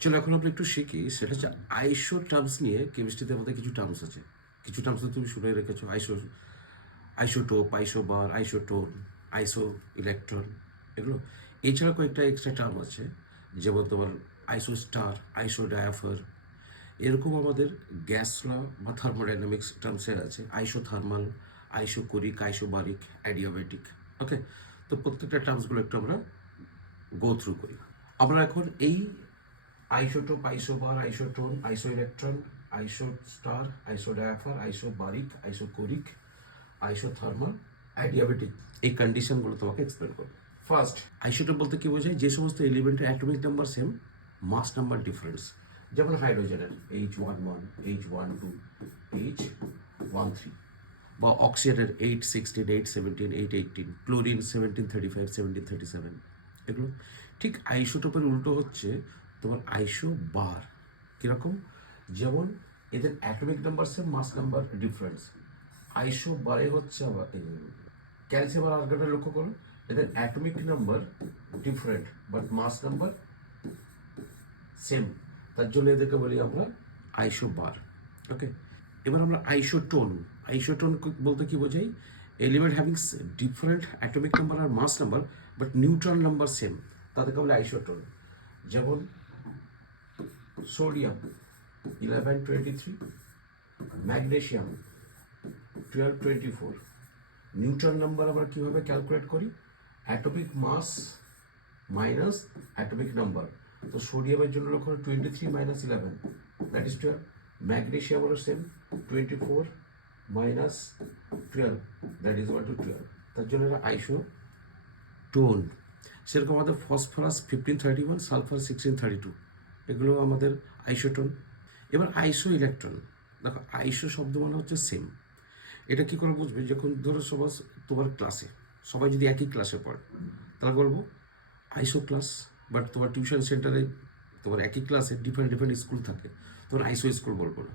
চলো এখন আমরা একটু শিখি, সেটা হচ্ছে আইসো টার্মস নিয়ে। কেমিস্ট্রিতে আমাদের কিছু টার্মস আছে, কিছু টার্মস তো তুমি শুনে রেখেছো। আইসোটোপ, আইসোবার, আইসোটোন, আইসো ইলেকট্রন, এগুলো। এছাড়া কয়েকটা এক্সট্রা টার্ম আছে, যেমন তোমার আইসো স্টার, আইসো ডায়াফার। এরকম আমাদের গ্যাস ল বা থার্মোডাইনামিক্স টার্মসে আছে আইসোথার্মাল, আইসোকোরিক, আইসোবারিক, অ্যাডিয়াবেটিক। ওকে, তো প্রত্যেকটা টার্মসগুলো একটু আমরা গো থ্রু করি। আমরা এখন এই আইসোটোপ, আইসোবার, আইসোটোন, আইসো ইলেকট্রন, আইসো স্টার, আইসো ডায়াফার, আইসোবারিক, আইসোকোরিক, আইসোথার্মাল, অ্যাডিয়াবেটিক, এই কন্ডিশনগুলো তোমাকে এক্সপ্লেন করবো। ফার্স্ট, আইসোটোপ বলতে কি বোঝায়? যে সমস্ত এলিমেন্টের অ্যাটমিক নাম্বার সেম, মাস নাম্বার ডিফারেন্স। যেমন হাইড্রোজেনের H11, H12, H13, বা অক্সিজেনের 816, 817, 818, ক্লোরিন 1735, 1737, এগুলো। ঠিক আইসোটোপের উল্টো হচ্ছে তোমার আইসো বার। কীরকম? যেমন এদের অ্যাটমিক নাম্বার সেম, মাস নাম্বার ডিফারেন্স। আইসো বারে হচ্ছে আবার ক্যালসিয়াম আর আর্গনটা লক্ষ্য করো, এদের atomic number different but mass number same, তার জন্য এদেরকে বলি আমরা আইসো বার। ওকে, এবার আমরা আইসোটোন। আইসোটোন বলতে কি বোঝাই? Element having different atomic number আর mass number but neutron number same, তাদেরকে বলে আইসোটোন। যেমন সোডিয়াম 1123, ম্যাগনেশিয়াম 1224। নিউট্রন নাম্বার আমরা কীভাবে ক্যালকুলেট করি? Atomic mass minus atomic number. তো সোডিয়ামের জন্য লক্ষ্য 23 মাইনাস 11, দ্যাট ইজ 12। ম্যাগনেশিয়ামেরও same, 24 minus 12, that is 1 to 12। তার জন্য এটা আইসো টোন। সেরকম আমাদের ফসফরাস 1531, সালফার 1632, এগুলো আমাদের আইসোটোন। এবার আইসো ইলেকট্রন। দেখো, আইসো শব্দ মানে হচ্ছে সেম। এটা কি করে বুঝবে? যখন ধরো সবাই তোমার ক্লাসে, সবাই যদি একই ক্লাসে পড়ে, তাহলে বলবো আইসো ক্লাস। বাট তোমার টিউশন সেন্টারে তোমার একই ক্লাসে ডিফারেন্ট ডিফারেন্ট স্কুল থাকে, তোমার আইসো স্কুল বলবো না,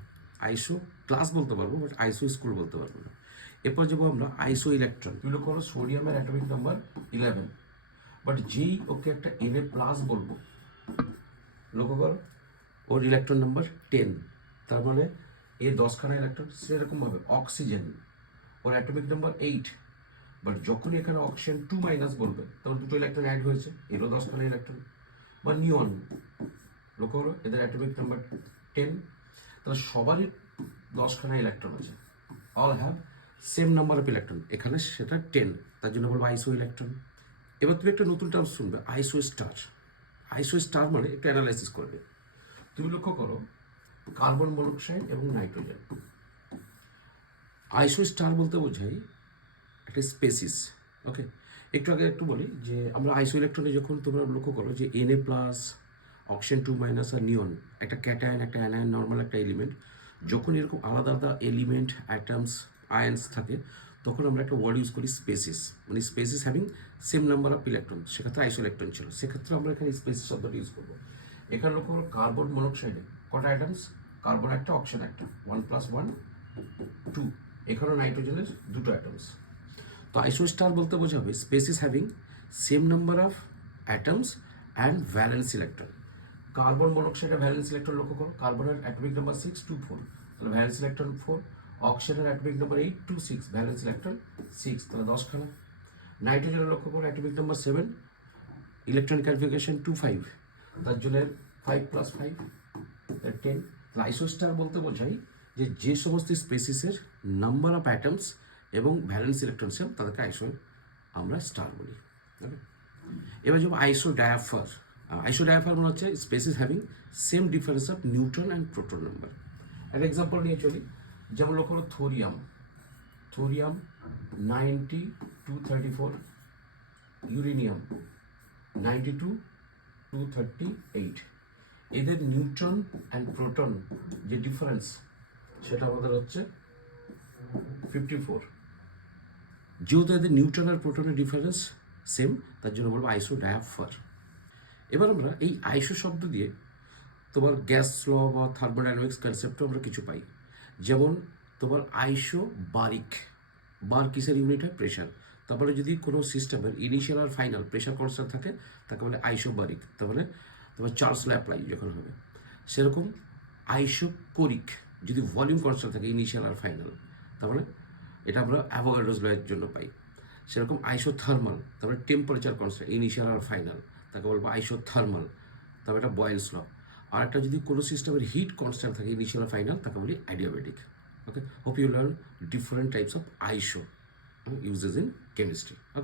আইসো ক্লাস বলতে পারবো, বাট আইসো স্কুল বলতে পারবো না। এরপর যাবো আমরা আইসো ইলেকট্রন। তুই লক্ষ্য করো, সোডিয়ামের অ্যাটমিক নাম্বার 11, বাট যেই ওকে একটা Na প্লাস বলবো, লক্ষ্য করো ওর ইলেকট্রন নাম্বার 10, তার মানে এ 10খানা ইলেকট্রন। সেরকমভাবে oxygen, or atomic number 8, but যখনই এখানে অক্সিজেন 2 মাইনাস বলবে, তখন দুটো ইলেকট্রন অ্যাড হয়েছে, এরও 10খানা ইলেকট্রন। বা নিয়ন, লক্ষ্য করো এদের অ্যাটমিক নাম্বার 10, তাহলে সবারই 10খানা ইলেকট্রন আছে, all have same number of electron. এখানে সেটা 10, তার জন্য বলবো আইসো ইলেকট্রন। এবার তুমি একটা নতুন টার্ম শুনবে, আইসো স্টার। আইসো স্টার মানে একটু অ্যানালাইসিস করবে। তুমি লক্ষ্য করো কার্বন মনোক্সাইড এবং নাইট্রোজেন। আইসো স্টার বলতে বোঝাই একটা স্পেসিস। ওকে, একটু আগে একটু বলি যে আমরা আইসো ইলেকট্রনে যখন তোমরা লক্ষ্য করো যে Na প্লাস, অক্সিজেন 2 মাইনাস আর নিয়ন, একটা ক্যাটায়ন, একটা অ্যানায়ন, নর্মাল একটা এলিমেন্ট, যখন এরকম আলাদা আলাদা এলিমেন্ট, অ্যাটমস, আয়ন্স থাকে, তখন আমরা একটা ওয়ার্ড ইউজ করি স্পেসিস, মানে species having same number of electron. সেক্ষেত্রে আইসো ইলেকট্রন ছিল, সেক্ষেত্রে আমরা এখানে স্পেসিস শব্দটা ইউজ করবো। এখানে লক্ষ্য করো কার্বন মনোক্সাইডে কটা অ্যাটমস? কার্বন একটা, অক্সিজেন একটা, 1 + 1 2। এখানেও নাইট্রোজেনের দুটো অ্যাটমস। তো আইসো স্টার বলতে বোঝাবে species having same number of atoms and valence electron. Carbon মনোক্সাইডের ভ্যালেন্স ইলেকট্রন লক্ষ্য করো, কার্বনের অ্যাটমিক নাম্বার 6 2 4, তাহলে ভ্যালেন্স ইলেকট্রন 4। অক্সিজেনের অ্যাটমিক নাম্বার 8 2 6, ভ্যালেন্স ইলেকট্রন 6, তাহলে 10খানা। নাইট্রোজেনের লক্ষ্য করো অ্যাটমিক নাম্বার 7, ইলেকট্রন কনফিগারেশন 2 5, তার জন্য 5 + 5 10। তাহলে আইসো স্টার বলতে বোঝাই যে যে সমস্ত স্পেসিসের নাম্বার অফ অ্যাটমস এবং ভ্যালেন্স ইলেকট্রন সেম, তাদেরকে আইসো আমরা স্টার বলি। ওকে, এবার যাবো আইসো ডায়াফার। আইসো ডায়াফার মানে হচ্ছে species having same difference of neutron and proton number. একটা এক্সাম্পল নিয়ে চলি, যেমন লক্ষ্য করো থোরিয়াম। Thorium 90 234, uranium 92 238। এদের নিউট্রন অ্যান্ড প্রোটন যে ডিফারেন্স, সেটা আমাদের হচ্ছে 54। যেহেতু এদের নিউট্রন আর প্রোটনের ডিফারেন্স সেম, তার জন্য বলবো আইসো ডায়াফার। এবার আমরা এই আইসো শব্দ দিয়ে তোমার গ্যাস ল বা থার্মোডাইনামিক্স কনসেপ্টও আমরা কিছু পাই। যেমন তোমার আইসো বারিক, বার কিসের ইউনিট হয়? প্রেশার। তারপরে যদি কোনো সিস্টেমের ইনিশিয়াল আর ফাইনাল প্রেশার কনস্ট্যান্ট থাকে, তাকে বলে আইসো বারিক। তার মানে তারপর চার্লস ল্যাপ্লাই যখন হবে, সেরকম আইসোকোরিক যদি ভলিউম কনস্ট্যান্ট থাকে ইনিশিয়াল আর ফাইনাল, তারপরে এটা আমরা অ্যাভোগাড্রোস লয়ের জন্য পাই। সেরকম আইসোথার্মাল, তারপরে টেম্পারেচার কনস্ট্যান্ট ইনিশিয়াল আর ফাইনাল, তাকে বলবো আইসোথার্মাল, তারপরে এটা বয়েলস ল। আর একটা যদি কোনো সিস্টেমের হিট কনস্ট্যান্ট থাকে ইনিশিয়াল আর ফাইনাল, তাকে বলি adiabatic. Okay, hope you learn different types of iso uses in chemistry. Okay.